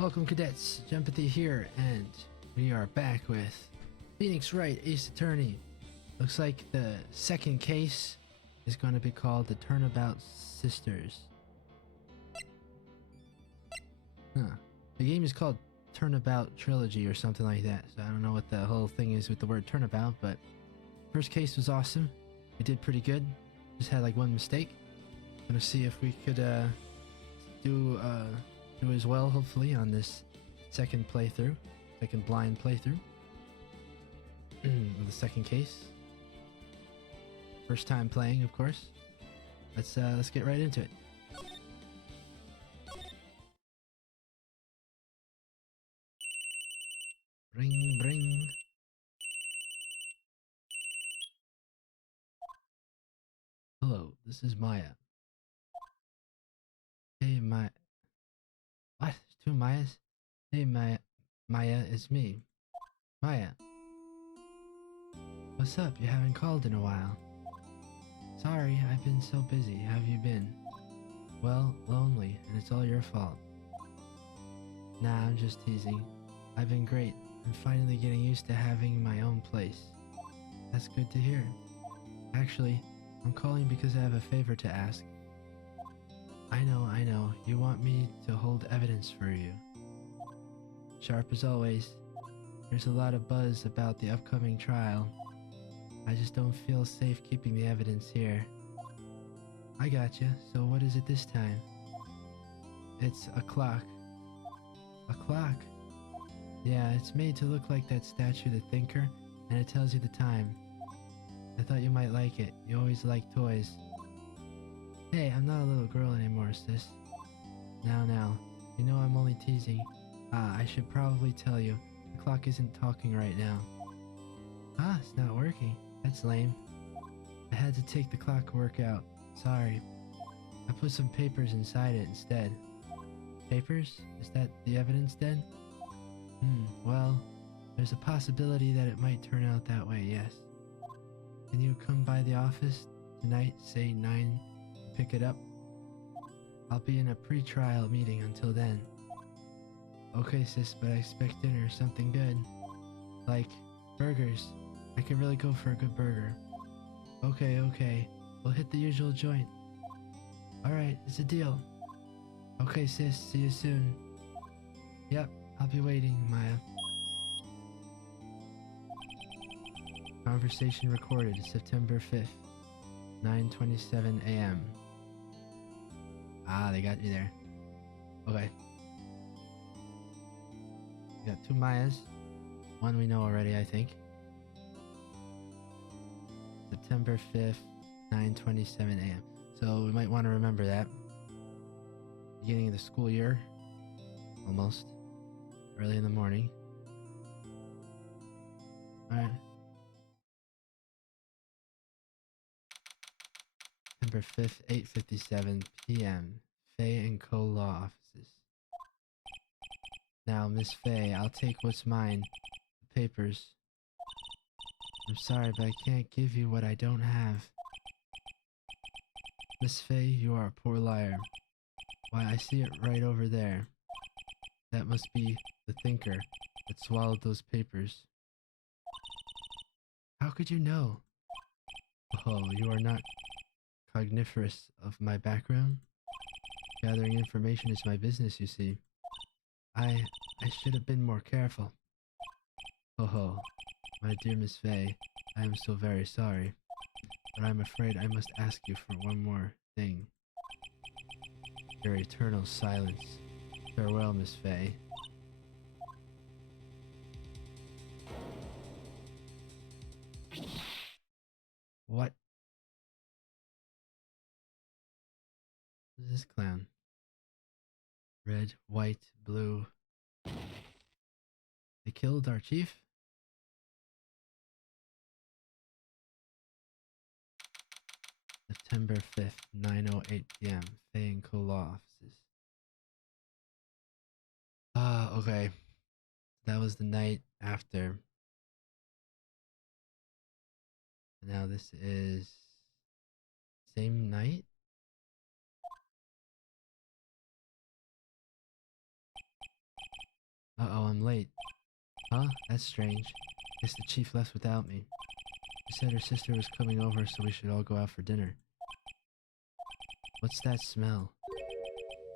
Welcome, cadets. Jumpathy here, and we are back with Pheonix Wright, Ace Attorney. Looks like the second case is going to be called the Turnabout Sisters. The game is called Turnabout Trilogy or something like that, so I don't know what the whole thing is with the word turnabout, but first case was awesome. We did pretty good. Just had like one mistake. Gonna see if we could do as well, hopefully, on this second blind playthrough of the second case. First time playing, of course. Let's get right into it. Ring, ring. Hello, this is Maya. Hey, Maya. What? Two Mayas? Hey, Maya. Maya, it's me. Maya. What's up? You haven't called in a while. Sorry, I've been so busy. How have you been? Well, lonely, and it's all your fault. Nah, I'm just teasing. I've been great. I'm finally getting used to having my own place. That's good to hear. Actually, I'm calling because I have a favor to ask. I know. You want me to hold evidence for you. Sharp as always. There's a lot of buzz about the upcoming trial. I just don't feel safe keeping the evidence here. I gotcha. So what is it this time? It's a clock. A clock? Yeah, it's made to look like that statue, the Thinker, and it tells you the time. I thought you might like it. You always like toys. Hey, I'm not a little girl anymore, sis. Now. You know I'm only teasing. I should probably tell you. The clock isn't talking right now. It's not working. That's lame. I had to take the clock workout. Sorry. I put some papers inside it instead. Papers? Is that the evidence then? Well, there's a possibility that it might turn out that way, yes. Can you come by the office tonight, say 9, and pick it up? I'll be in a pre-trial meeting until then. Okay, sis, but I expect dinner, something good. Like burgers. I could really go for a good burger. Okay. We'll hit the usual joint. Alright, it's a deal. Okay, sis, see you soon. Yep, I'll be waiting, Maya. Conversation recorded September 5th, 9:27 a.m. They got you there. Okay. We got two Mayas. One we know already, I think. September 5th, 9:27 a.m. So we might want to remember that. Beginning of the school year. Almost. Early in the morning. Alright. September 5th, 8:57 p.m. Faye & Co. Law Offices. Now, Miss Faye, I'll take what's mine. The papers. I'm sorry, but I can't give you what I don't have. Miss Faye, you are a poor liar. Why, I see it right over there. That must be the Thinker that swallowed those papers. How could you know? Oh, you are not cogniferous of my background? Gathering information is my business, you see. I should have been more careful. Oh, my dear Miss Faye, I am so very sorry. But I'm afraid I must ask you for one more thing. Your eternal silence. Farewell, Miss Faye. What? What is this clown? Red, white, blue. They killed our chief? September 5th, 9:08 p.m. Faye & Co. Law Offices. Okay. That was the night after. Now this is same night? Uh-oh, I'm late. Huh? That's strange. Guess the chief left without me. She said her sister was coming over, so we should all go out for dinner. What's that smell?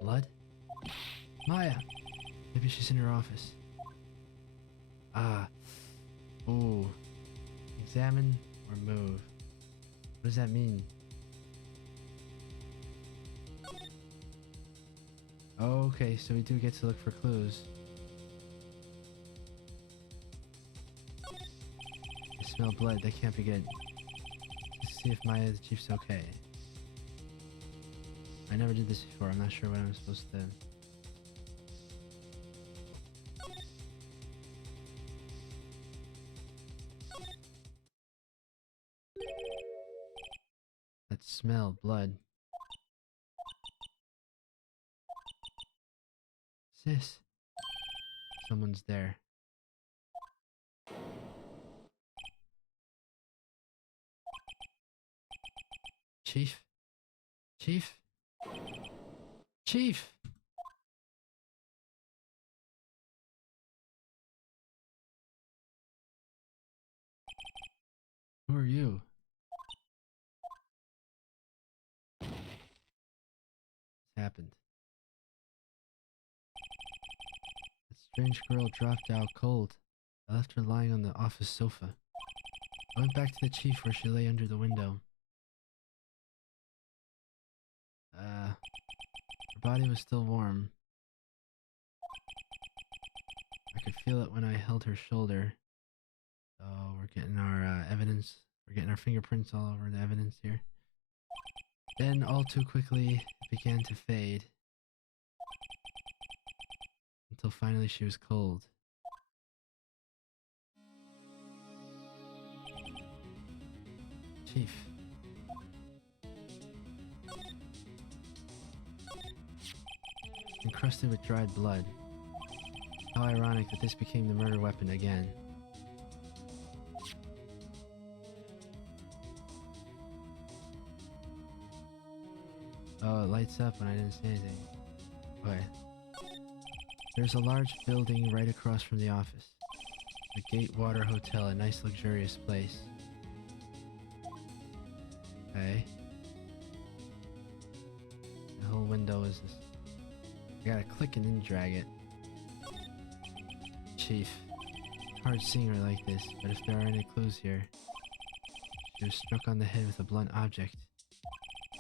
Blood? Maya! Maybe she's in her office. Ah. Ooh. Examine or move. What does that mean? Okay, so we do get to look for clues. I smell blood. That can't be good. Let's see if Maya the chief's okay. I never did this before. I'm not sure what I'm supposed to... That smell, blood. Sis. Someone's there. Chief? Chief? Chief! Who are you? What's happened? That strange girl dropped out cold. I left her lying on the office sofa. I went back to the chief where she lay under the window. Her body was still warm. I could feel it when I held her shoulder. So we're getting our evidence. We're getting our fingerprints all over the evidence here. Then, all too quickly, it began to fade. Until finally she was cold. Chief. Encrusted with dried blood. How ironic that this became the murder weapon again. Oh, it lights up when I didn't say anything. Okay. There's a large building right across from the office. The Gatewater Hotel, a nice luxurious place. Okay. The whole window is this. I gotta click and then drag it. Chief. Hard seeing her like this, but if there are any clues here. She was struck on the head with a blunt object.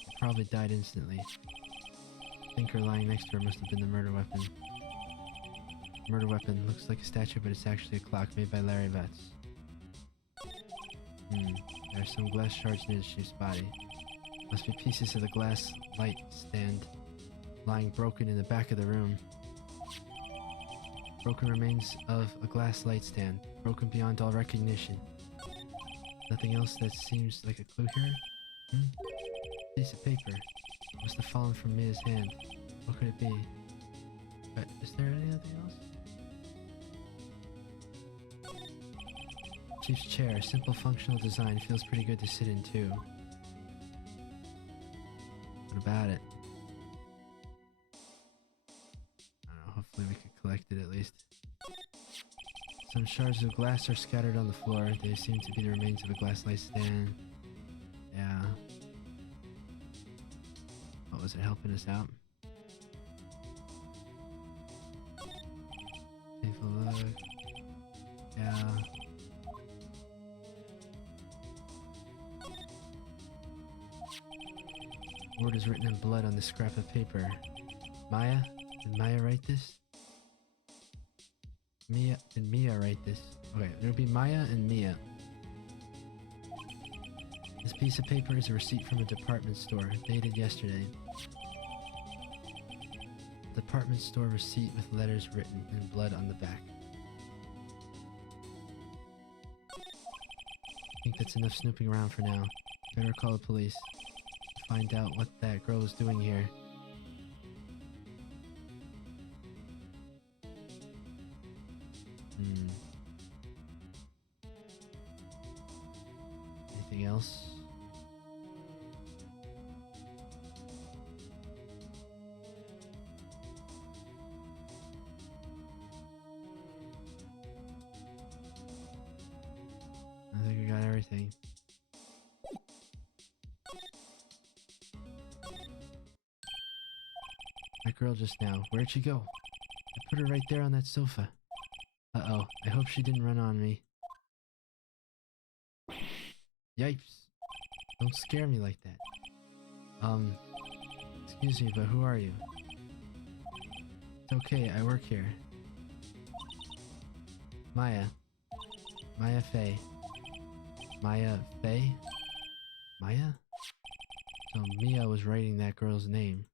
She probably died instantly. I think her lying next to her must have been the murder weapon. Murder weapon looks like a statue, but it's actually a clock made by Larry Betts. There are some glass shards near the chief's body. Must be pieces of the glass light stand lying broken in the back of the room. Broken remains of a glass light stand, broken beyond all recognition. Nothing else that seems like a clue here? Piece of paper. Must have fallen from Mia's hand. What could it be? But is there anything else? Chief's chair, simple functional design, feels pretty good to sit in too. What about it? I don't know, hopefully we could collect it at least. Some shards of glass are scattered on the floor. They seem to be the remains of a glass light stand. Yeah. What was it helping us out? Take a look. Yeah. Word is written in blood on this scrap of paper. Maya? Did Maya write this? Did Mia write this? Okay, there'll be Maya and Mia. This piece of paper is a receipt from a department store, dated yesterday. Department store receipt with letters written in blood on the back. I think that's enough snooping around for now. Better call the police. Find out what that girl was doing here. Anything else? girl just now. Where'd she go? I put her right there on that sofa. Uh-oh. I hope she didn't run on me. Yipes. Don't scare me like that. Excuse me, but who are you? It's okay, I work here. Maya. Maya Fey. Maya Fey? Maya? So Mia was writing that girl's name.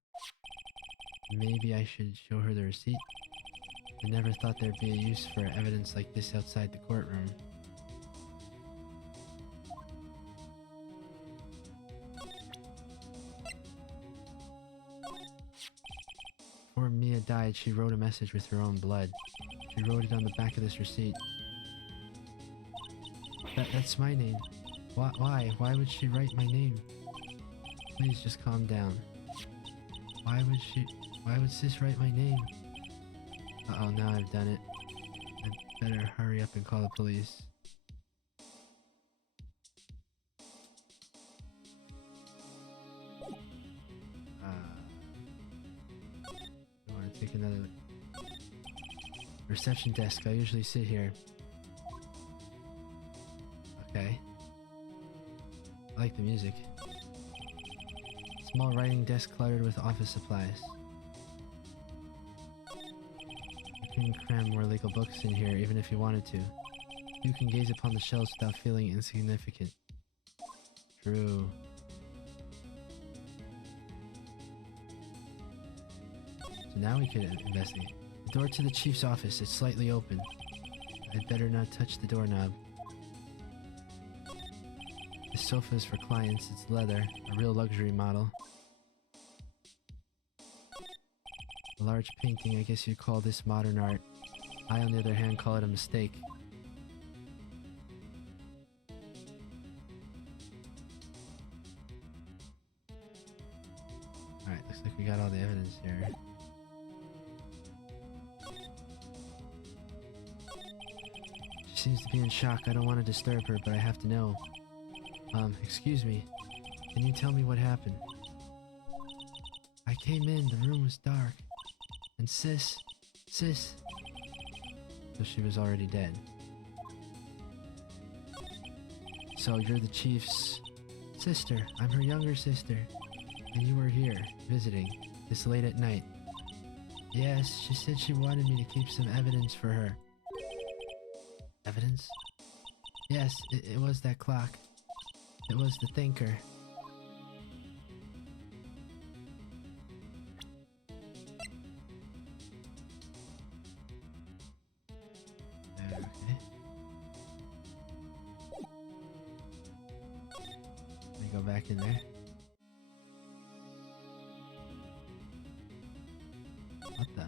Maybe I should show her the receipt? I never thought there'd be a use for evidence like this outside the courtroom. Before Mia died, she wrote a message with her own blood. She wrote it on the back of this receipt. That's my name. Why? Why would she write my name? Please just calm down. Why would sis write my name? Uh-oh, now I've done it. I better hurry up and call the police. I want to take another reception desk. I usually sit here. Okay. I like the music. Small writing desk cluttered with office supplies. You can cram more legal books in here even if you wanted to. You can gaze upon the shelves without feeling insignificant. True. So now we can investigate. The door to the chief's office is slightly open. I'd better not touch the doorknob. This sofa is for clients. It's leather, a real luxury model. A large painting, I guess you'd call this modern art. I, on the other hand, call it a mistake. Alright, looks like we got all the evidence here. She seems to be in shock. I don't want to disturb her, but I have to know. Excuse me. Can you tell me what happened? I came in, the room was dark. And sis. So she was already dead. So you're the chief's sister. I'm her younger sister. And you were here, visiting, this late at night. Yes, she said she wanted me to keep some evidence for her. Evidence? Yes, it was that clock. It was the thinker. Okay. Let me go back in there. What the?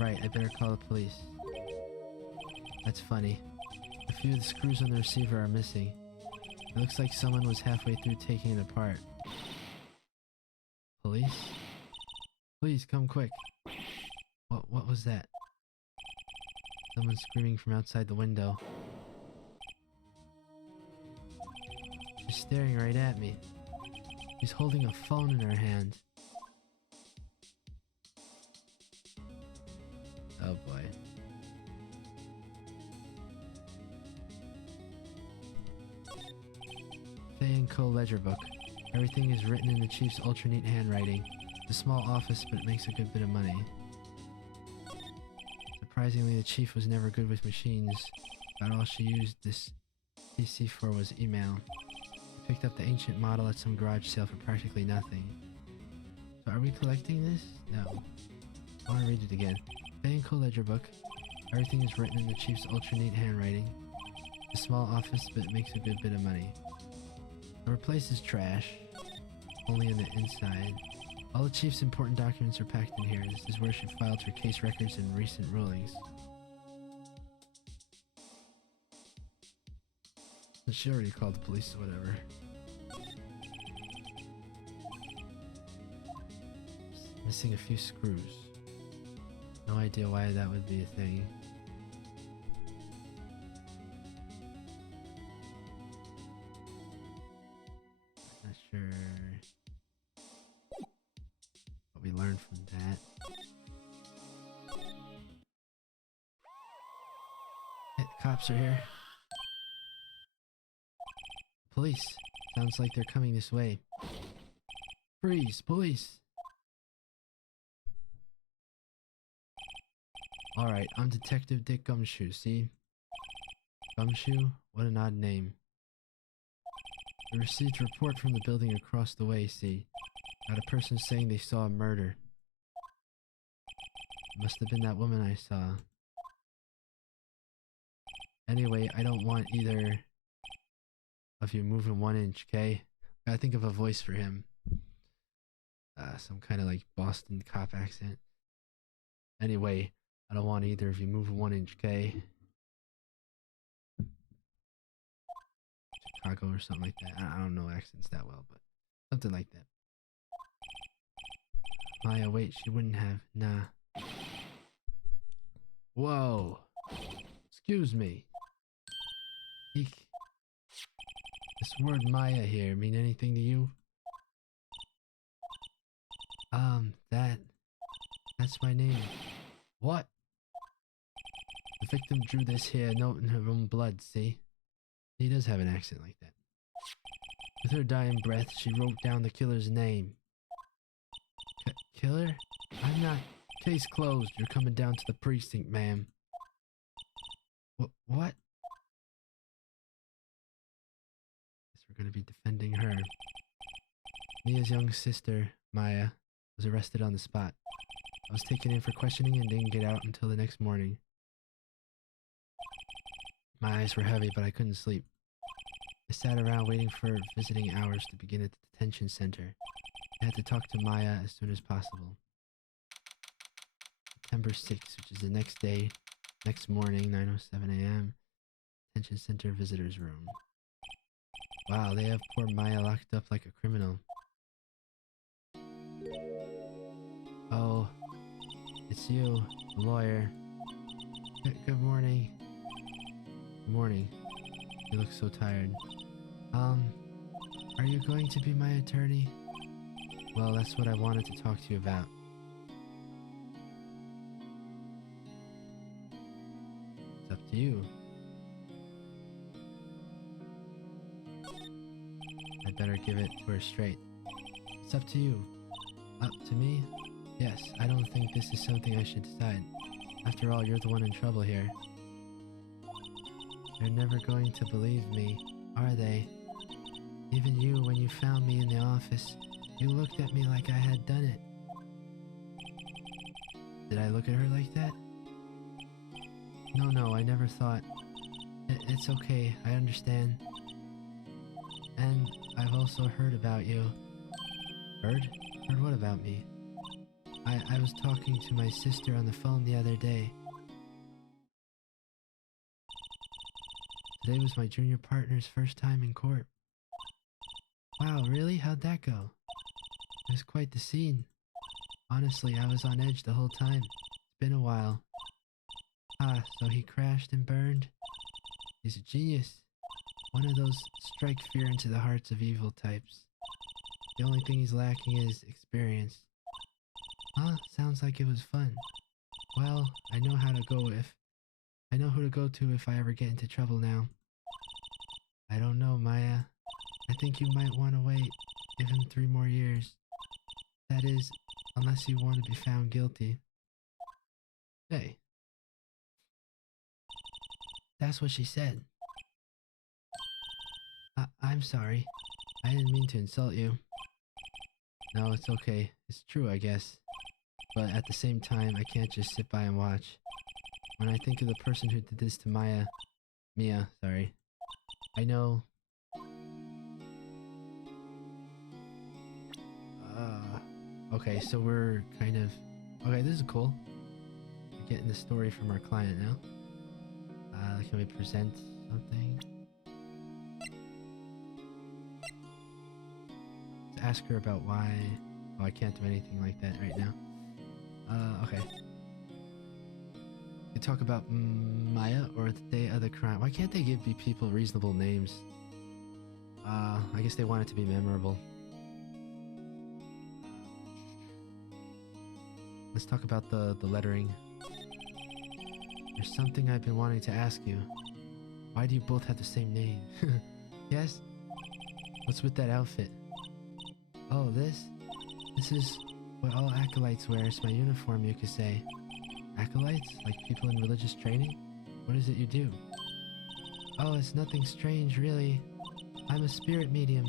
Right, I better call the police. That's funny. A few of the screws on the receiver are missing. It looks like someone was halfway through taking it apart. Police? Please, come quick. What was that? Someone screaming from outside the window. She's staring right at me. She's holding a phone in her hand. Oh boy. Pheonix Co. ledger book. Everything is written in the chief's ultra-neat handwriting. It's a small office, but it makes a good bit of money. Surprisingly, the chief was never good with machines. About all she used this PC for was email. I picked up the ancient model at some garage sale for practically nothing. So are we collecting this? No. I want to read it again. Pheonix Co. ledger book. Everything is written in the chief's ultra-neat handwriting. It's a small office, but it makes a good bit of money. Our place is trash. Only in the inside. All the chief's important documents are packed in here. This is where she filed her case records and recent rulings. She already called the police or whatever. Missing a few screws. No idea why that would be a thing. Cops are here. Police. Sounds like they're coming this way. Freeze, police! Alright, I'm Detective Dick Gumshoe, see? Gumshoe? What an odd name. I received a report from the building across the way, see? Got a person saying they saw a murder. Must have been that woman I saw. Anyway, I don't want either of you moving 1 inch, okay? Gotta think of a voice for him. Some kind of like Boston cop accent. Anyway, I don't want either of you moving 1 inch, okay? Chicago or something like that. I don't know accents that well, but something like that. Maya, wait, she wouldn't have. Nah. Whoa. Excuse me. Eek. This word Maya here mean anything to you? That's my name. What? The victim drew this here note in her own blood, see? He does have an accent like that. With her dying breath, she wrote down the killer's name. Killer? I'm not. Case closed. You're coming down to the precinct, ma'am. What? Guess we're gonna be defending her. Mia's young sister, Maya, was arrested on the spot. I was taken in for questioning and didn't get out until the next morning. My eyes were heavy, but I couldn't sleep. I sat around waiting for visiting hours to begin at the detention center. I had to talk to Maya as soon as possible. September 6th, which is the next day, next morning, 9:07 a.m. Detention center visitors room. Wow, they have poor Maya locked up like a criminal. Oh, it's you, the lawyer. Good morning. Good morning. You look so tired. Are you going to be my attorney? Well, that's what I wanted to talk to you about. It's up to you. I better give it to her straight. It's up to you. Up to me? Yes, I don't think this is something I should decide. After all, you're the one in trouble here. They're never going to believe me, are they? Even you, when you found me in the office, you looked at me like I had done it. Did I look at her like that? No, I never thought. It's okay, I understand. And I've also heard about you. Heard? Heard what about me? I was talking to my sister on the phone the other day. Today was my junior partner's first time in court. Wow, really? How'd that go? It was quite the scene. Honestly, I was on edge the whole time. It's been a while. Ah, so he crashed and burned? He's a genius. One of those strike fear into the hearts of evil types. The only thing he's lacking is experience. Huh? Sounds like it was fun. Well, I know who to go to if I ever get into trouble now. I don't know, Maya. I think you might want to wait. Give him 3 more years. That is, unless you want to be found guilty. Hey. That's what she said. I'm sorry. I didn't mean to insult you. No, it's okay. It's true, I guess. But at the same time, I can't just sit by and watch. When I think of the person who did this to Mia, sorry. I know... Okay, so we're kind of... Okay, this is cool. We're getting the story from our client now. Can we present something? Let's ask her about why... Oh, I can't do anything like that right now. Okay. We talk about Maya or the day of the crime. Why can't they give people reasonable names? I guess they want it to be memorable. Let's talk about the lettering. There's something I've been wanting to ask you. Why do you both have the same name? Yes? What's with that outfit? Oh, this? This is what all acolytes wear. It's my uniform, you could say. Acolytes? Like people in religious training? What is it you do? Oh, it's nothing strange, really. I'm a spirit medium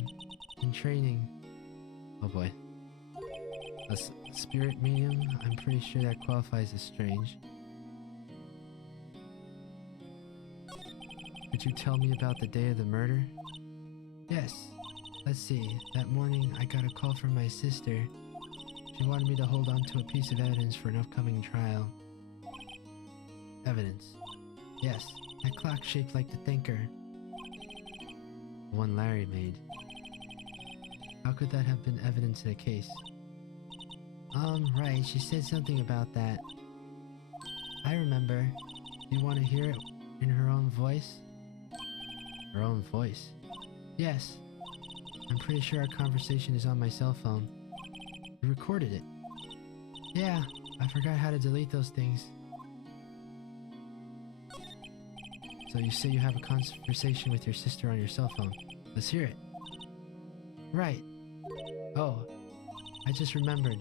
in training. Oh boy. A spirit medium? I'm pretty sure that qualifies as strange. Could you tell me about the day of the murder? Yes. Let's see. That morning, I got a call from my sister. She wanted me to hold on to a piece of evidence for an upcoming trial. Evidence? Yes. That clock shaped like the thinker. The one Larry made. How could that have been evidence in a case? Right. She said something about that. I remember. Do you want to hear it in her own voice? Her own voice? Yes. I'm pretty sure our conversation is on my cell phone. You recorded it? Yeah. I forgot how to delete those things. So you say you have a conversation with your sister on your cell phone. Let's hear it. Right. Oh, I just remembered.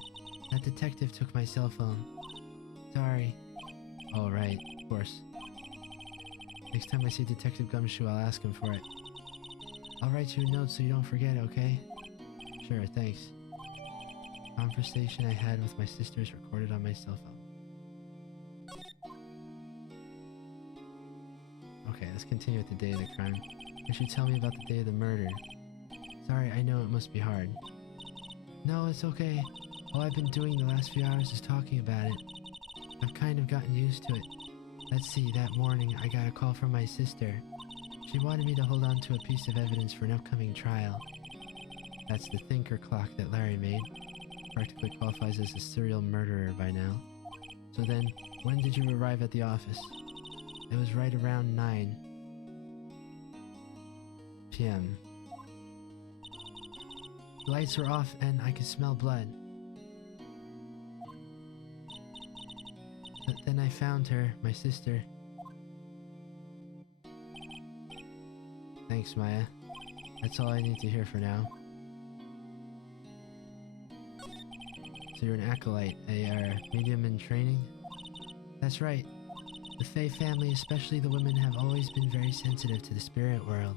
That detective took my cell phone. Sorry. Oh, right. Of course. Next time I see Detective Gumshoe, I'll ask him for it. I'll write you a note so you don't forget, okay? Sure, thanks. Conversation I had with my sister is recorded on my cell phone. Okay, let's continue with the day of the crime. You should tell me about the day of the murder. Sorry, I know it must be hard. No, it's okay. All I've been doing the last few hours is talking about it. I've kind of gotten used to it. Let's see, that morning I got a call from my sister. She wanted me to hold on to a piece of evidence for an upcoming trial. That's the thinker clock that Larry made. Practically qualifies as a serial murderer by now. So then, when did you arrive at the office? It was right around 9 p.m. The lights were off and I could smell blood. But then I found her, my sister. Thanks, Maya. That's all I need to hear for now. So you're an acolyte, a medium in training? That's right. The Fae family, especially the women, have always been very sensitive to the spirit world.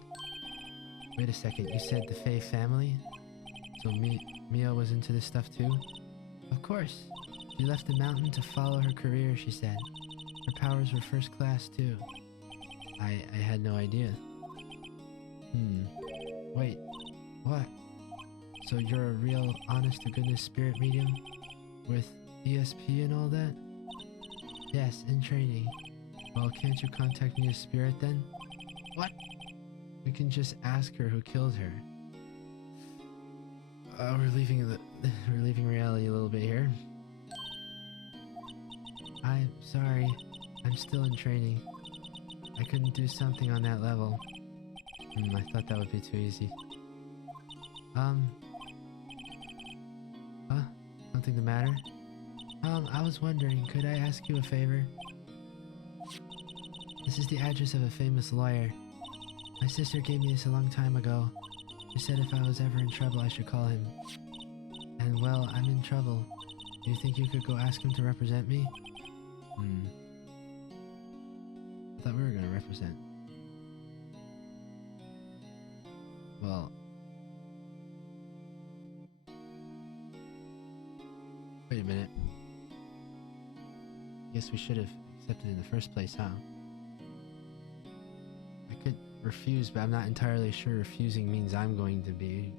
Wait a second, you said the Fae family? So Mia was into this stuff too? Of course. She left the mountain to follow her career, she said. Her powers were first class too. I had no idea. Wait, what? So you're a real honest-to-goodness spirit medium? With ESP and all that? Yes, in training. Well, can't you contact me as spirit then? What? We can just ask her who killed her. We're leaving reality a little bit here. I'm sorry. I'm still in training. I couldn't do something on that level. I thought that would be too easy. Something the matter? I was wondering, could I ask you a favor? This is the address of a famous lawyer. My sister gave me this a long time ago. She said if I was ever in trouble, I should call him. And well, I'm in trouble. Do you think you could go ask him to represent me? I thought we were gonna represent. Well... Wait a minute. Guess we should have accepted in the first place, huh? I could refuse, but I'm not entirely sure refusing means I'm going to be...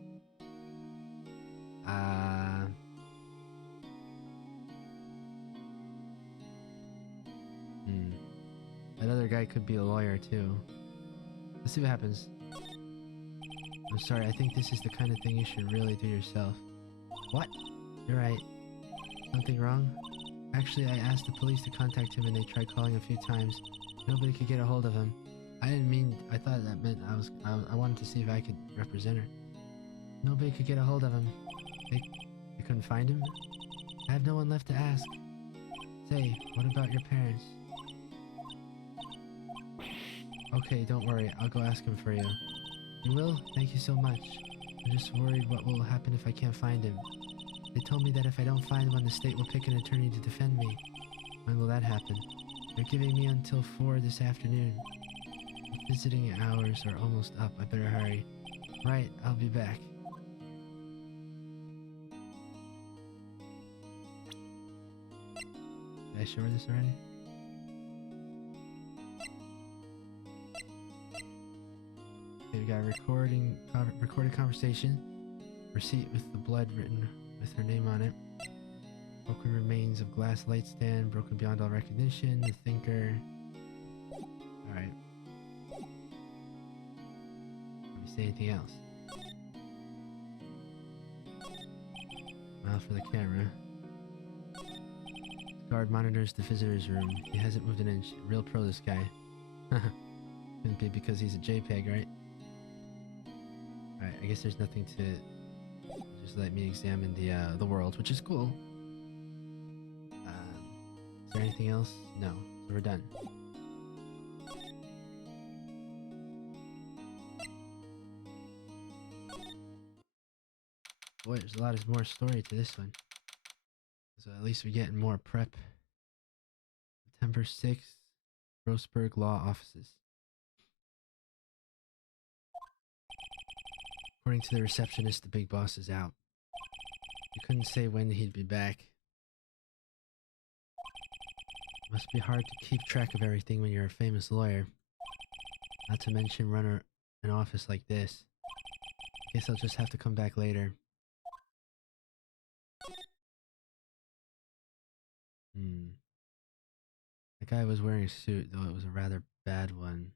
That other guy could be a lawyer, too. Let's see what happens. I'm sorry, I think this is the kind of thing you should really do yourself. What? You're right. Something wrong? Actually, I asked the police to contact him and they tried calling a few times. Nobody could get a hold of him. I didn't mean... I thought that meant I wanted to see if I could represent her. Nobody could get a hold of him. They couldn't find him? I have no one left to ask. Say, what about your parents? Okay, don't worry. I'll go ask him for you. You will? Thank you so much. I'm just worried what will happen if I can't find him. They told me that if I don't find one, the state will pick an attorney to defend me. When will that happen? They're giving me until 4 this afternoon. Visiting hours are almost up. I better hurry. Right, I'll be back. Did I show her this already? Okay, we got a recorded conversation. Receipt with the blood written with her name on it. Broken remains of glass light stand, broken beyond all recognition. The thinker. Alright. Let me say anything else. Smile for the camera. Guard monitors the visitor's room. He hasn't moved an inch. Real pro, this guy. Couldn't be because he's a JPEG, right? Alright, I guess there's nothing to... Just let me examine the world, which is cool. Is there anything else? No. So we're done. Boy, there's a lot more story to this one. So at least we're getting more prep. September 6th, Grossberg Law Offices. According to the receptionist, the big boss is out. He couldn't say when he'd be back. Must be hard to keep track of everything when you're a famous lawyer. Not to mention run an office like this. I guess I'll just have to come back later. That guy was wearing a suit, though it was a rather bad one.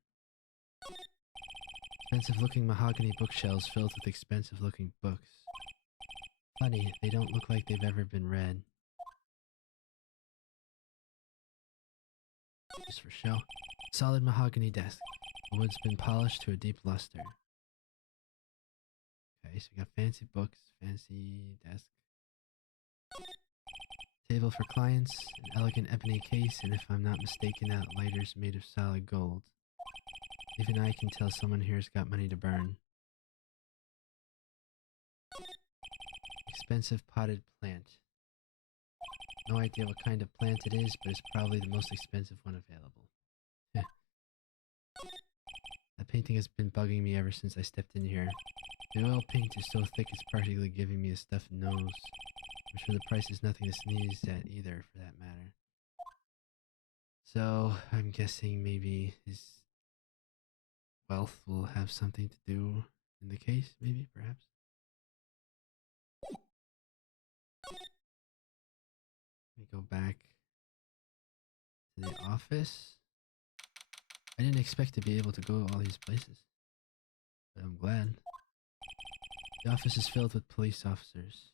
Expensive-looking mahogany bookshelves filled with expensive-looking books. Funny, they don't look like they've ever been read. Just for show. Solid mahogany desk. The wood's been polished to a deep luster. Okay, so we got fancy books, fancy desk. Table for clients, an elegant ebony case, and if I'm not mistaken, that lighter's made of solid gold. Even I can tell someone here's got money to burn. Expensive potted plant. No idea what kind of plant it is, but it's probably the most expensive one available. That painting has been bugging me ever since I stepped in here. The oil paint is so thick it's practically giving me a stuffed nose. I'm sure the price is nothing to sneeze at either, for that matter. So, I'm guessing maybe his wealth will have something to do in the case, maybe, perhaps? Let me go back to the office. I didn't expect to be able to go all these places, but I'm glad. The office is filled with police officers.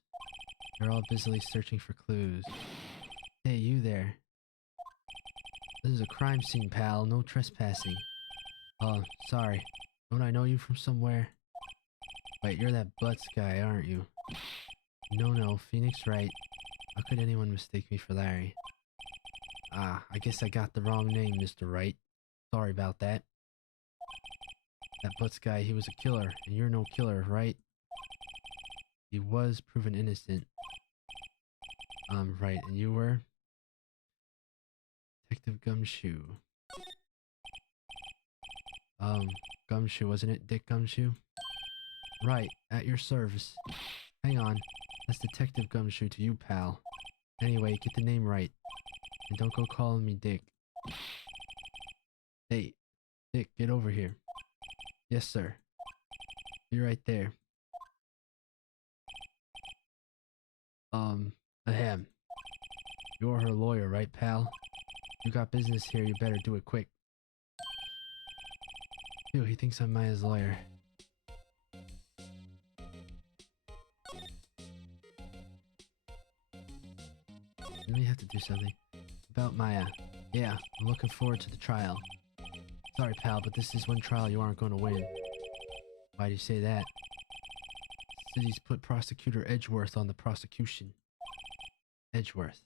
They're all busily searching for clues. Hey, you there. This is a crime scene, pal. No trespassing. Oh, sorry. Don't I know you from somewhere? Wait, you're that Butts guy, aren't you? No, Pheonix Wright. How could anyone mistake me for Larry? Ah, I guess I got the wrong name, Mr. Wright. Sorry about that. That Butts guy, he was a killer, and you're no killer, right? He was proven innocent. Right, and you were? Detective Gumshoe. Gumshoe, wasn't it? Dick Gumshoe? Right, at your service. Hang on, that's Detective Gumshoe to you, pal. Anyway, get the name right. And don't go calling me Dick. Hey, Dick, get over here. Yes, sir. Be right there. Ahem. You're her lawyer, right, pal? You got business here, you better do it quick. Ew, he thinks I'm Maya's lawyer. Then we have to do something. About Maya. Yeah, I'm looking forward to the trial. Sorry, pal, but this is one trial you aren't going to win. Why do you say that? City's put Prosecutor Edgeworth on the prosecution. Edgeworth.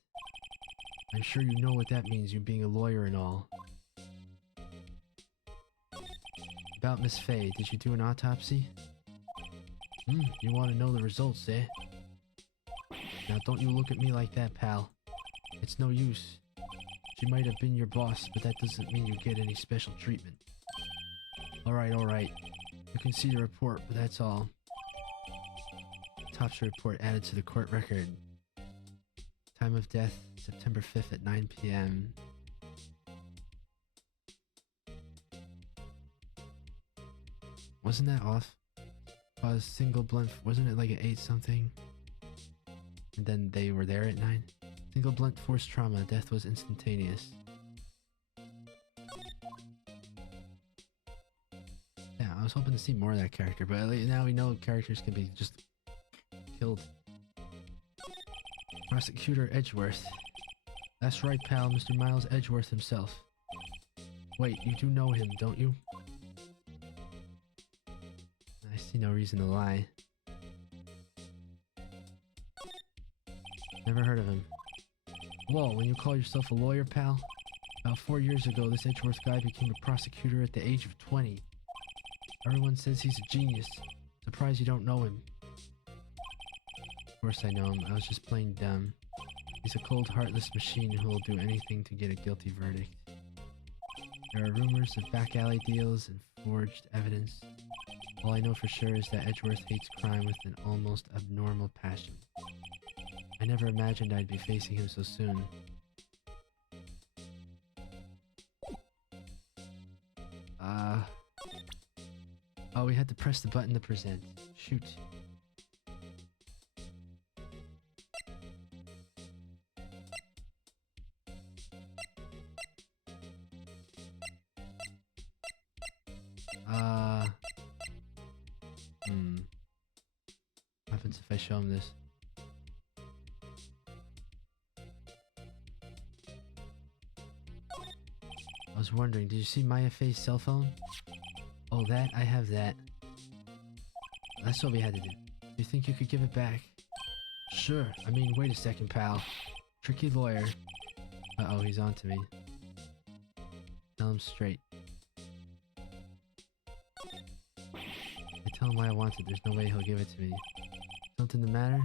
I'm sure you know what that means, you being a lawyer and all. About Miss Faye, did you do an autopsy? You want to know the results, eh? Now don't you look at me like that, pal. It's no use. She might have been your boss, but that doesn't mean you get any special treatment. Alright. You can see the report, but that's all. Autopsy report added to the court record. Time of death, September 5th at 9 p.m. Wasn't that off? A single blunt, wasn't it like an 8 something? And then they were there at 9? Single blunt force trauma, death was instantaneous. Yeah, I was hoping to see more of that character, but now we know characters can be just killed. Prosecutor Edgeworth. That's right, pal, Mr. Miles Edgeworth himself. Wait, you do know him, don't you? I see no reason to lie. Never heard of him. Whoa, when you call yourself a lawyer, pal? About 4 years ago, this Edgeworth guy became a prosecutor at the age of 20. Everyone says he's a genius. Surprised you don't know him. Of course I know him. I was just plain dumb. He's a cold, heartless machine who will do anything to get a guilty verdict. There are rumors of back alley deals and forged evidence. All I know for sure is that Edgeworth hates crime with an almost abnormal passion. I never imagined I'd be facing him so soon. Oh, we had to press the button to present. Shoot. What happens if I show him this? I was wondering, did you see Maya Faye's cell phone? Oh, that? I have that. That's what we had to do. Do you think you could give it back? Sure. I mean, wait a second, pal. Tricky lawyer. Uh-oh, he's on to me. Tell him straight. I tell him why I want it. There's no way he'll give it to me. Something the matter?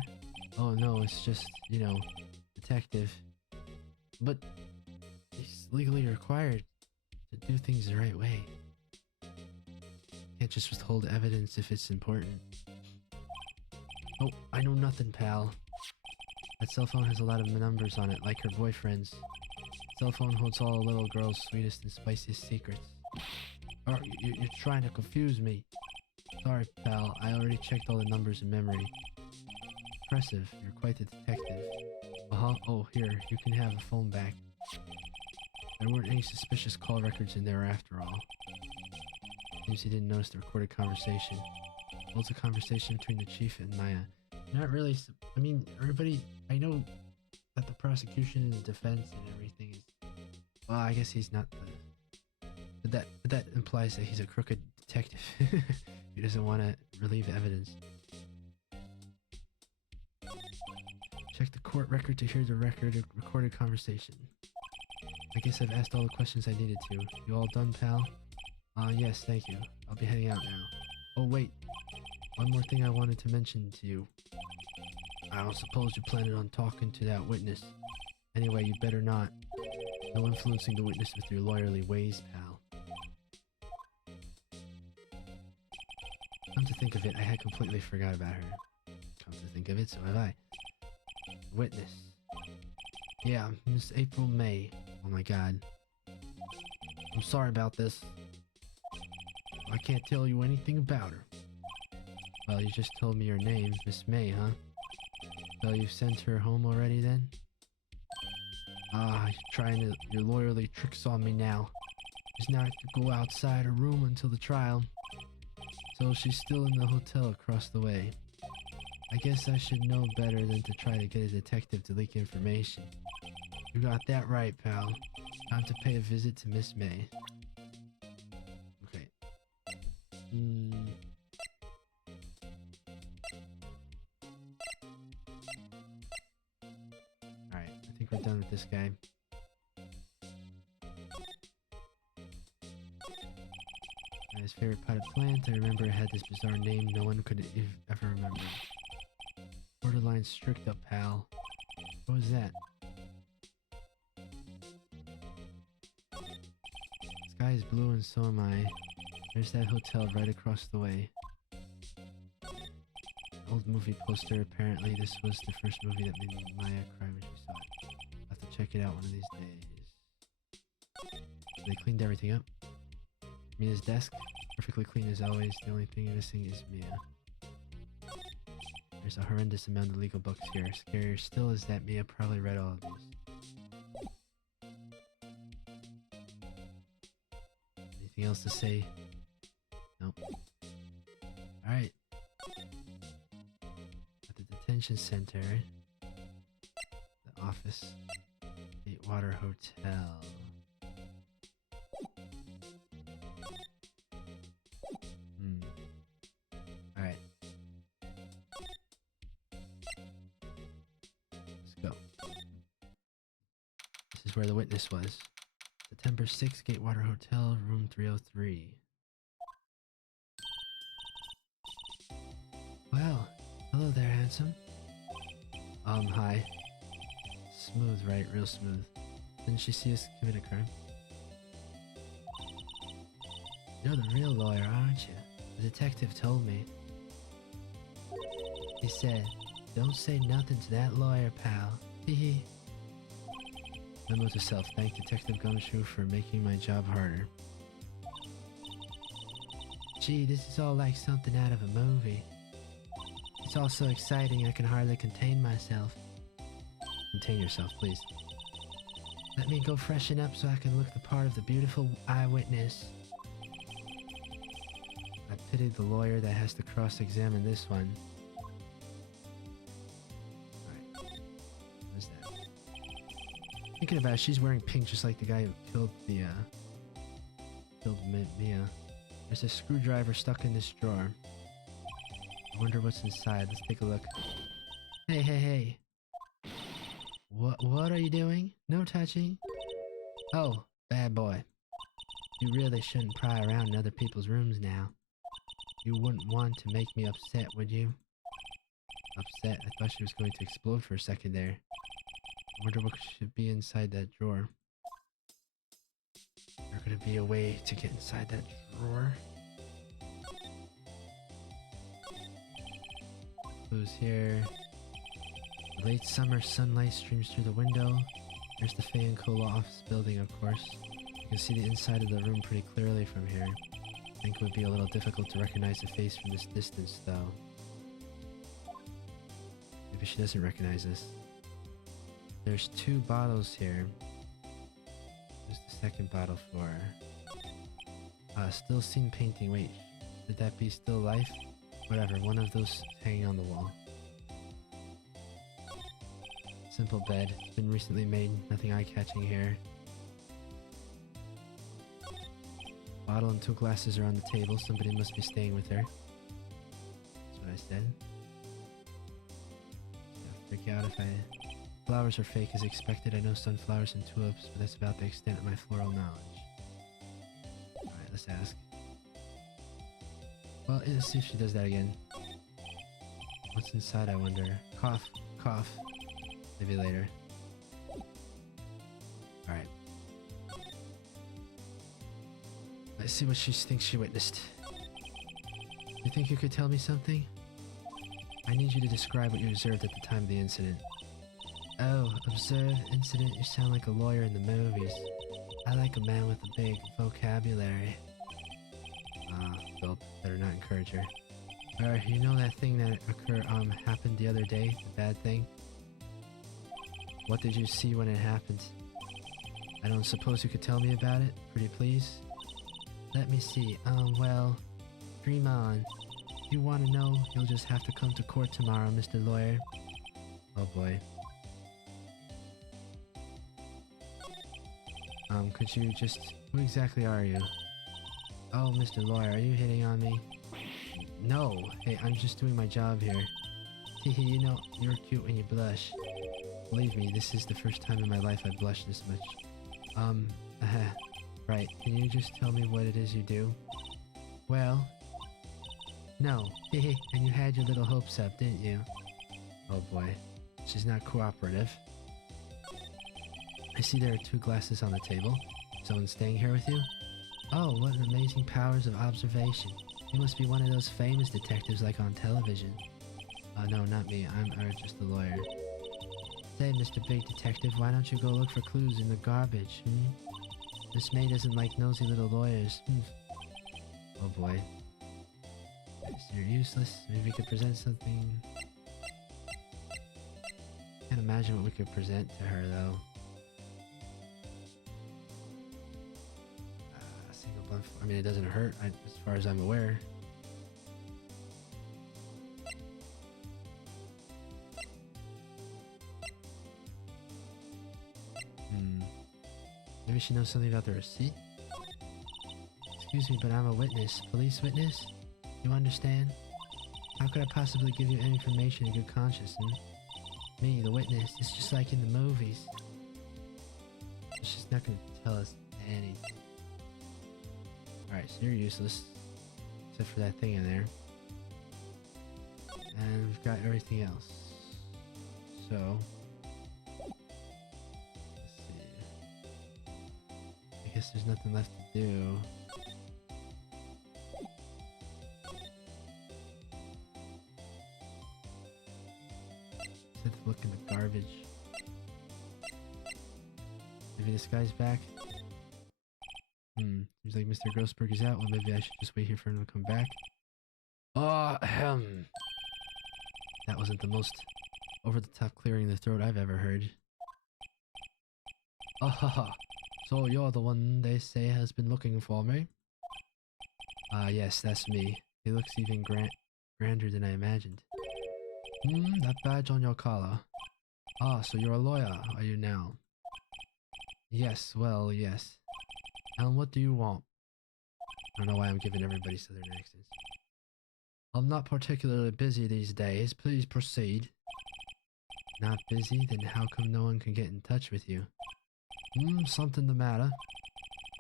Oh no, it's just, you know, detective. But he's legally required to do things the right way. Can't just withhold evidence if it's important. Oh, I know nothing, pal. That cell phone has a lot of numbers on it, like her boyfriend's. Cell phone holds all a little girl's sweetest and spiciest secrets. Oh, you're trying to confuse me. Sorry, pal. I already checked all the numbers in memory. Impressive. You're quite the detective. Oh, here. You can have the phone back. There weren't any suspicious call records in there after all. Seems he didn't notice the recorded conversation. Well, it's a conversation between the chief and Maya. Not really. I mean, everybody. I know that the prosecution and the defense and everything is. Well, I guess he's not the. But that implies that he's a crooked detective. He doesn't want to relieve evidence. Check the court record to hear the recorded conversation. I guess I've asked all the questions I needed to. You all done, pal? Yes, thank you. I'll be heading out now. Oh, wait. One more thing I wanted to mention to you. I don't suppose you planned on talking to that witness. Anyway, you better not. No influencing the witness with your lawyerly ways, pal. Come to think of it, I had completely forgot about her. Come to think of it, so have I. Witness. Yeah, Miss April May. Oh my god. I'm sorry about this. I can't tell you anything about her. Well, you just told me your name, Miss May, huh? So you sent her home already then? You're trying your lawyerly tricks on me now. She's not to go outside her room until the trial. So she's still in the hotel across the way. I guess I should know better than to try to get a detective to leak information. You got that right, pal. Time to pay a visit to Miss May. Okay. Alright, I think we're done with this guy. His favorite potted plant. I remember it had this bizarre name no one could ever remember. Borderline strict up, pal. What was that? Sky is blue and so am I. There's that hotel right across the way. Old movie poster. Apparently this was the first movie that made Maya cry when she saw it. I'll have to check it out one of these days. They cleaned everything up. Mia's desk, perfectly clean as always. The only thing missing is Mia. There's a horrendous amount of legal books here. Scarier still is that Mia probably read all of these. Anything else to say? Nope. Alright. At the detention center. The office. Gatewater Hotel. Alright. Let's go. This is where the witness was. September 6th, Gatewater Hotel, room 303. Well, hello there, handsome. Hi. Smooth, right? Real smooth. Didn't she see us commit a crime? You're the real lawyer, aren't you? The detective told me. He said, don't say nothing to that lawyer, pal. Hehe. Memo to self. Thank Detective Gumshoe for making my job harder. Gee, this is all like something out of a movie. It's all so exciting I can hardly contain myself. Contain yourself, please. Let me go freshen up so I can look the part of the beautiful eyewitness. I pity the lawyer that has to cross-examine this one. Alright. What is that? Thinking about it, she's wearing pink just like the guy who killed Mia. There's a screwdriver stuck in this drawer. I wonder what's inside. Let's take a look. Hey, hey, hey. What are you doing? No touching? Oh, bad boy. You really shouldn't pry around in other people's rooms now. You wouldn't want to make me upset, would you? Upset? I thought she was going to explode for a second there. I wonder what should be inside that drawer. There could be a way to get inside that drawer. Who's here? The late summer sunlight streams through the window. There's the Pheonix office building, of course. You can see the inside of the room pretty clearly from here. I think it would be a little difficult to recognize the face from this distance, though. Maybe she doesn't recognize us. There's 2 bottles here. What's the second bottle for? Still seen painting. Wait, should that be still life? Whatever, one of those hanging on the wall. Simple bed. It's been recently made. Nothing eye-catching here. Bottle and 2 glasses are on the table. Somebody must be staying with her. That's what I said. I'll freak out if I... Flowers are fake as expected. I know sunflowers and tulips, but that's about the extent of my floral knowledge. Alright, let's ask. Well, let's see if she does that again. What's inside, I wonder? Cough, cough. Maybe later. Alright. Let's see what she thinks she witnessed. You think you could tell me something? I need you to describe what you observed at the time of the incident. Oh, observe, incident, you sound like a lawyer in the movies. I like a man with a big vocabulary. Philip, better not encourage her. You know that thing that happened the other day? The bad thing? What did you see when it happened? I don't suppose you could tell me about it, pretty please? Let me see, well, dream on. If you want to know, you'll just have to come to court tomorrow, Mr. Lawyer. Oh boy. Could you just... Who exactly are you? Oh, Mr. Lawyer, are you hitting on me? No! Hey, I'm just doing my job here. Hehe, you know, you're cute when you blush. Believe me, this is the first time in my life I've blushed this much. Right. Can you just tell me what it is you do? Well, no. And you had your little hopes up, didn't you? Oh boy. She's not cooperative. I see there are 2 glasses on the table. Someone staying here with you? Oh, what an amazing powers of observation. You must be one of those famous detectives like on television. No, not me. I'm just a lawyer. Say, Mr. Big Detective, why don't you go look for clues in the garbage, Miss May doesn't like nosy little lawyers. Oh boy. Yes, you're useless. Maybe we could present something. Can't imagine what we could present to her, though. Single blunt. I mean, it doesn't hurt, as far as I'm aware. Maybe she knows something about the receipt? Excuse me, but I'm a witness. Police witness? You understand? How could I possibly give you any information in good conscience, Me, the witness, it's just like in the movies. She's not gonna tell us anything. Alright, so you're useless. Except for that thing in there. And we've got everything else. So... I guess there's nothing left to do. Let's look in the garbage. Maybe this guy's back? Seems like Mr. Grossberg is out. Well, maybe I should just wait here for him to come back. That wasn't the most over-the-top clearing the throat I've ever heard. So you're the one they say has been looking for me? Yes, that's me. He looks even grander than I imagined. That badge on your collar. So you're a lawyer, are you now? Yes, well, yes. And what do you want? I don't know why I'm giving everybody southern accents. I'm not particularly busy these days. Please proceed. Not busy? Then how come no one can get in touch with you? Something the matter.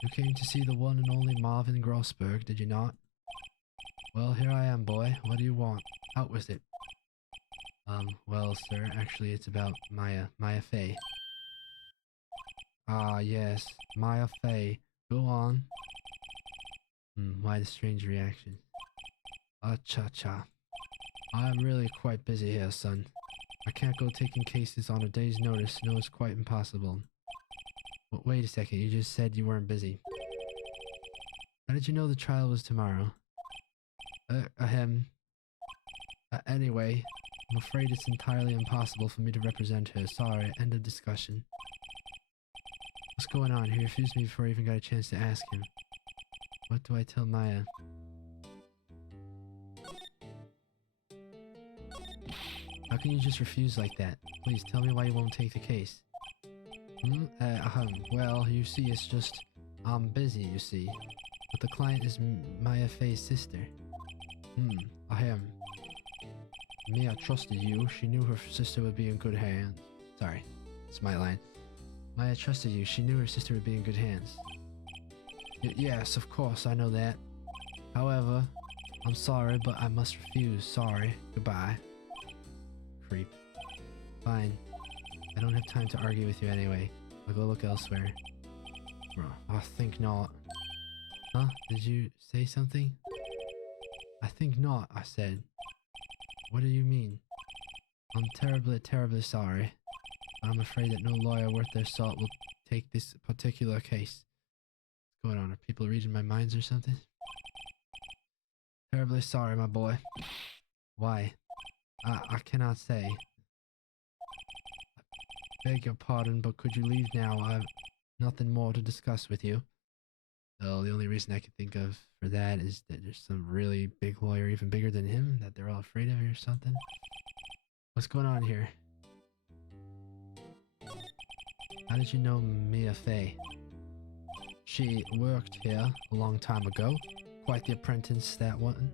You came to see the one and only Marvin Grossberg, did you not? Well, here I am, boy. What do you want? Out with it. Well, sir, actually it's about Maya Fey. Yes, Maya Fey. Go on. Why the strange reaction? Cha-cha. I'm really quite busy here, son. I can't go taking cases on a day's notice. No, it's quite impossible. But wait a second, you just said you weren't busy. How did you know the trial was tomorrow? Anyway, I'm afraid it's entirely impossible for me to represent her. Sorry, end of discussion. What's going on? He refused me before I even got a chance to ask him. What do I tell Maya? How can you just refuse like that? Please tell me why you won't take the case. Well, you see, it's just... I'm busy, you see. But the client is Maya Fey's sister. Mia trusted you. She knew her sister would be in good hands. Sorry, it's my line. Maya trusted you. She knew her sister would be in good hands. Yes, of course, I know that. However, I'm sorry, but I must refuse. Sorry. Goodbye. Creep. Fine. I don't have time to argue with you anyway. I'll go look elsewhere. I think not. Huh? Did you say something? I think not, I said. What do you mean? I'm terribly, terribly sorry. I'm afraid that no lawyer worth their salt will take this particular case. What's going on? Are people reading my minds or something? Terribly sorry, my boy. Why? I cannot say. I beg your pardon, but could you leave now? I've nothing more to discuss with you. So the only reason I can think of for that is that there's some really big lawyer, even bigger than him, that they're all afraid of or something. What's going on here? How did you know Mia Fey? She worked here a long time ago. Quite the apprentice, that one.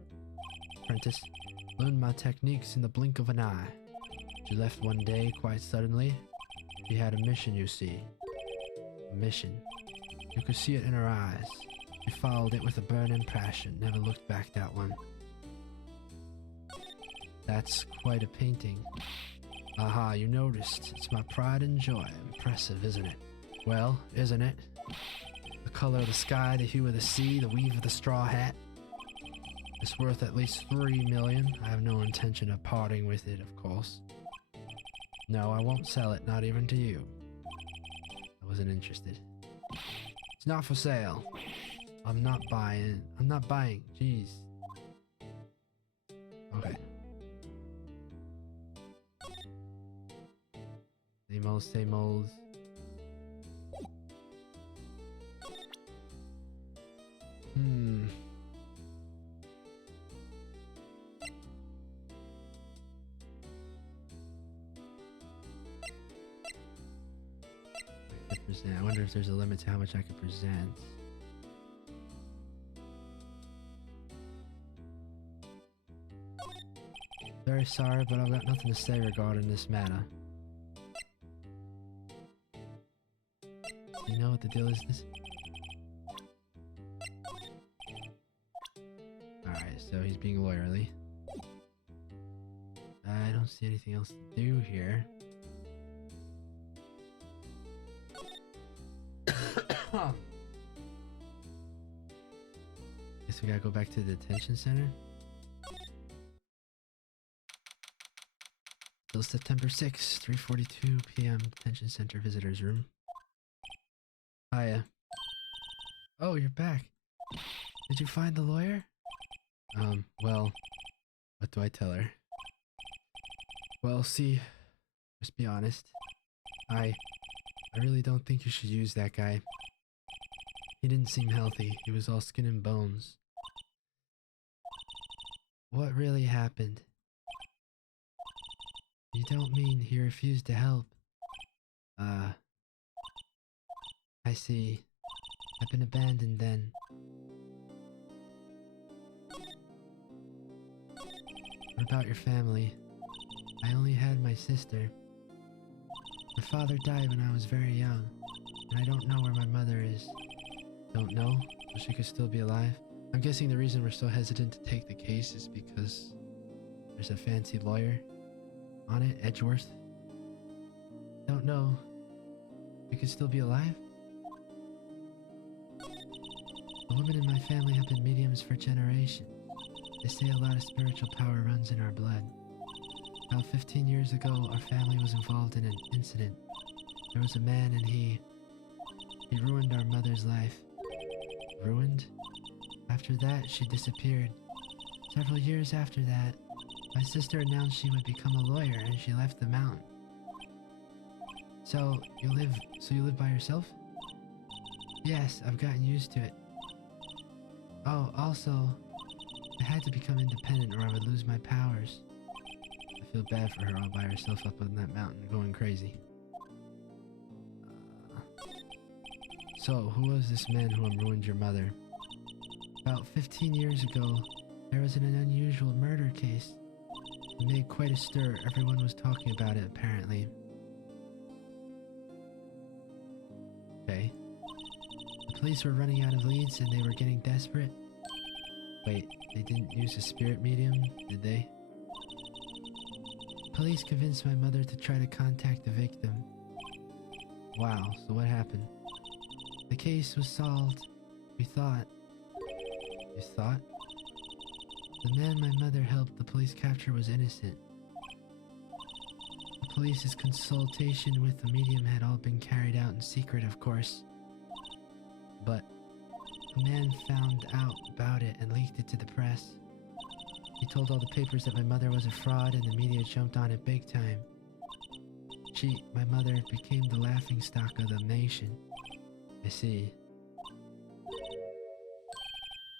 Learned my techniques in the blink of an eye. She left one day quite suddenly. She had a mission, you see. A mission. You could see it in her eyes. She followed it with a burning passion, never looked back, that one. That's quite a painting. Aha, you noticed. It's my pride and joy. Impressive, isn't it? Well, isn't it? The color of the sky, the hue of the sea, the weave of the straw hat. It's worth at least 3 million. I have no intention of parting with it, of course. No, I won't sell it, not even to you. I wasn't interested. It's not for sale. I'm not buying. Jeez. Okay. Same old. I wonder if there's a limit to how much I could present. Very sorry, but I've got nothing to say regarding this matter. Do you know what the deal is this? Alright, so he's being lawyerly. I don't see anything else to do here. Guess we gotta go back to the detention center. Till September 6th, 3:42 p.m. Detention center visitors room. Hiya. Oh, you're back. Did you find the lawyer? Well, what do I tell her? Well, see, just be honest. I really don't think you should use that guy. He didn't seem healthy. He was all skin and bones. What really happened? You don't mean he refused to help? I see. I've been abandoned then. What about your family? I only had my sister. My father died when I was very young, and I don't know where my mother is. Don't know? Wish she could still be alive? I'm guessing the reason we're so hesitant to take the case is because there's a fancy lawyer on it, Edgeworth. Don't know. You could still be alive? The women in my family have been mediums for generations. They say a lot of spiritual power runs in our blood. About 15 years ago, our family was involved in an incident. There was a man and he ruined our mother's life. Ruined? After that, she disappeared. Several years after that, my sister announced she would become a lawyer and she left the mountain. So you live by yourself? Yes, I've gotten used to it. Oh, also, I had to become independent or I would lose my powers. I feel bad for her all by herself up on that mountain going crazy. So, who was this man who ruined your mother? About 15 years ago, there was an unusual murder case. It made quite a stir. Everyone was talking about it, apparently. Okay. The police were running out of leads and they were getting desperate. Wait, they didn't use a spirit medium, did they? Police convinced my mother to try to contact the victim. Wow, so what happened? The case was solved. We thought. You thought? The man my mother helped the police capture was innocent. The police's consultation with the medium had all been carried out in secret, of course. But the man found out about it and leaked it to the press. He told all the papers that my mother was a fraud and the media jumped on it big time. My mother, became the laughingstock of the nation. I see.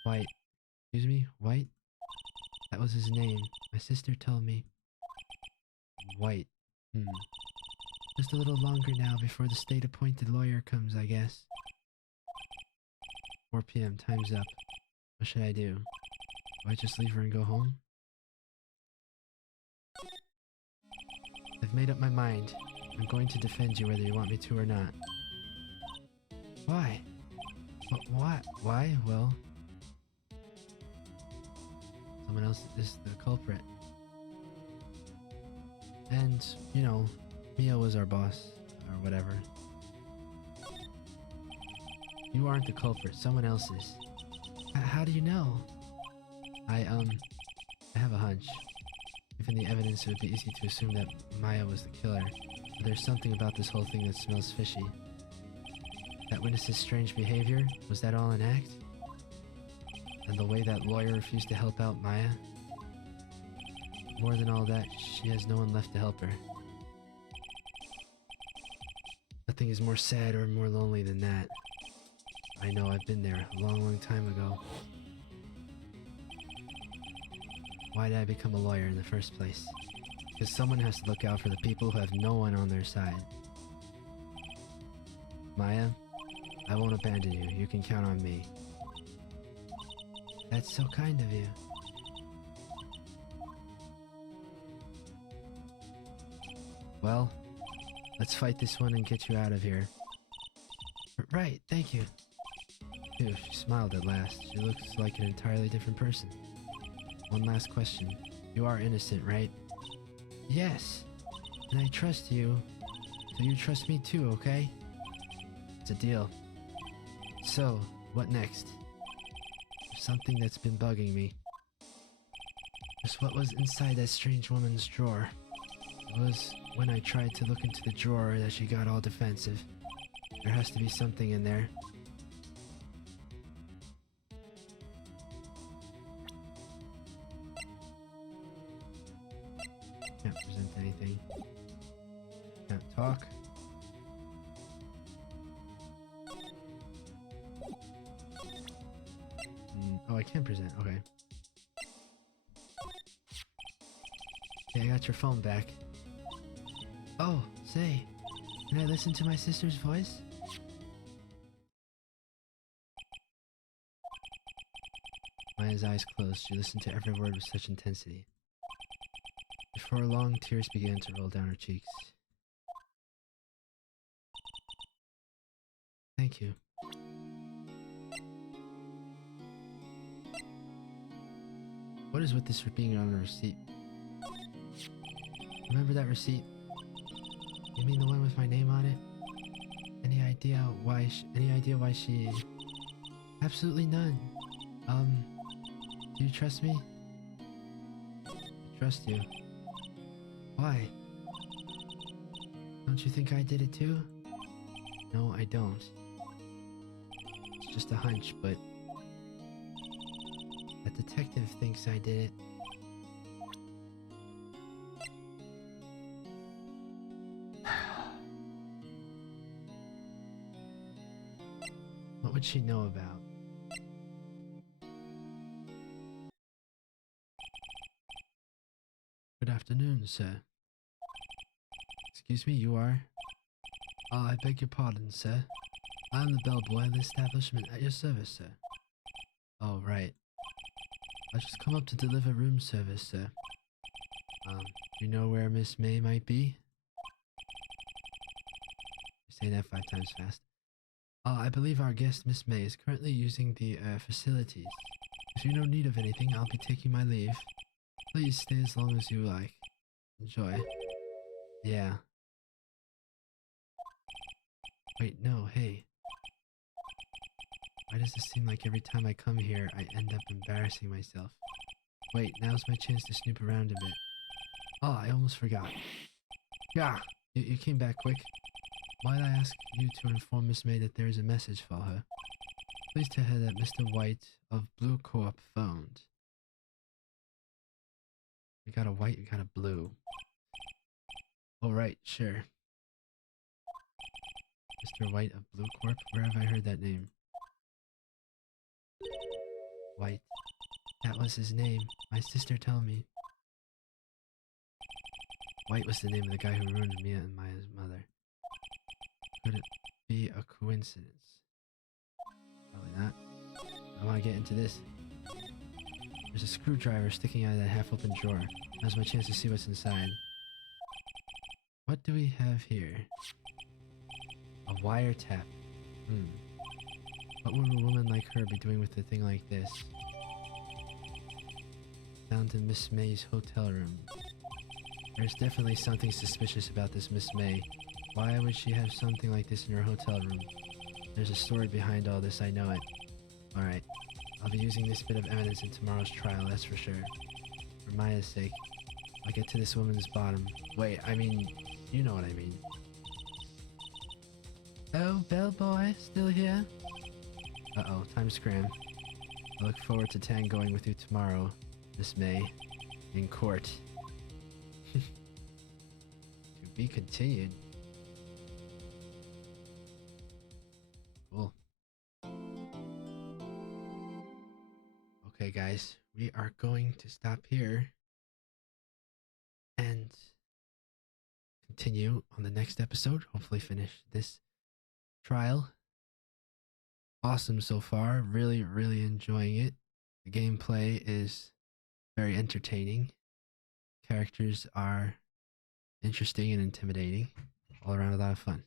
White. Excuse me? White? That was his name. My sister told me. White. Just a little longer now before the state-appointed lawyer comes, I guess. 4 p.m. Time's up. What should I do? Do I just leave her and go home? I've made up my mind. I'm going to defend you whether you want me to or not. Why? What? Why? Well, someone else is the culprit. And, you know, Mia was our boss, or whatever. You aren't the culprit, someone else is. How do you know? I have a hunch. Given the evidence, it would be easy to assume that Maya was the killer. But there's something about this whole thing that smells fishy. That witness's strange behavior, was that all an act? And the way that lawyer refused to help out Maya? More than all that, she has no one left to help her. Nothing is more sad or more lonely than that. I know, I've been there a long, long time ago. Why did I become a lawyer in the first place? Because someone has to look out for the people who have no one on their side. Maya, I won't abandon you. You can count on me. That's so kind of you. Well, let's fight this one and get you out of here. Right, thank you. Phew, she smiled at last. She looks like an entirely different person. One last question. You are innocent, right? Yes. And I trust you. So you trust me too, okay? It's a deal. So, what next? There's something that's been bugging me. Just what was inside that strange woman's drawer. It was when I tried to look into the drawer that she got all defensive. There has to be something in there. Can't present anything. Can't talk. Oh, I can present. Okay. Okay, I got your phone back. Oh, say, can I listen to my sister's voice? Maya's eyes closed. She listened to every word with such intensity. Before long, tears began to roll down her cheeks. Thank you. What is with this for being on a receipt? Remember that receipt? You mean the one with my name on it? Any idea why she... Absolutely none. Do you trust me? I trust you. Why? Don't you think I did it too? No, I don't. It's just a hunch, but... That detective thinks I did it. What would she know about? Good afternoon, sir. Excuse me, you are? I beg your pardon, sir. I am the bellboy in the establishment at your service, sir. Oh, right. I just come up to deliver room service, sir. Do you know where Miss May might be? You're saying that 5 times fast. I believe our guest, Miss May, is currently using the facilities. If you're in no need of anything, I'll be taking my leave. Please stay as long as you like. Enjoy. Yeah. Wait, no, hey. Why does this seem like every time I come here, I end up embarrassing myself? Wait, now's my chance to snoop around a bit. Oh, I almost forgot. Yeah, you came back quick. Might I ask you to inform Miss May that there is a message for her? Please tell her that Mr. White of Blue Corp phoned. We got a white, we got a blue. Alright, sure. Mr. White of Blue Corp? Where have I heard that name? White. That was his name. My sister told me. White was the name of the guy who ruined Mia and Maya's mother. Could it be a coincidence? Probably not. I want to get into this. There's a screwdriver sticking out of that half-open drawer. Now's my chance to see what's inside. What do we have here? A wiretap. What would a woman like her be doing with a thing like this? Down to Miss May's hotel room. There's definitely something suspicious about this Miss May. Why would she have something like this in her hotel room? There's a story behind all this, I know it. Alright, I'll be using this bit of evidence in tomorrow's trial, that's for sure. For Maya's sake, I'll get to this woman's bottom. Wait, I mean, you know what I mean. Oh, bellboy, still here? Uh-oh, time to scram. I look forward to tangoing with you tomorrow, Miss May, in court. To be continued. Cool. Okay, guys, we are going to stop here and continue on the next episode. Hopefully finish this trial. Awesome so far. Really, really enjoying it. The gameplay is very entertaining. Characters are interesting and intimidating. All around a lot of fun.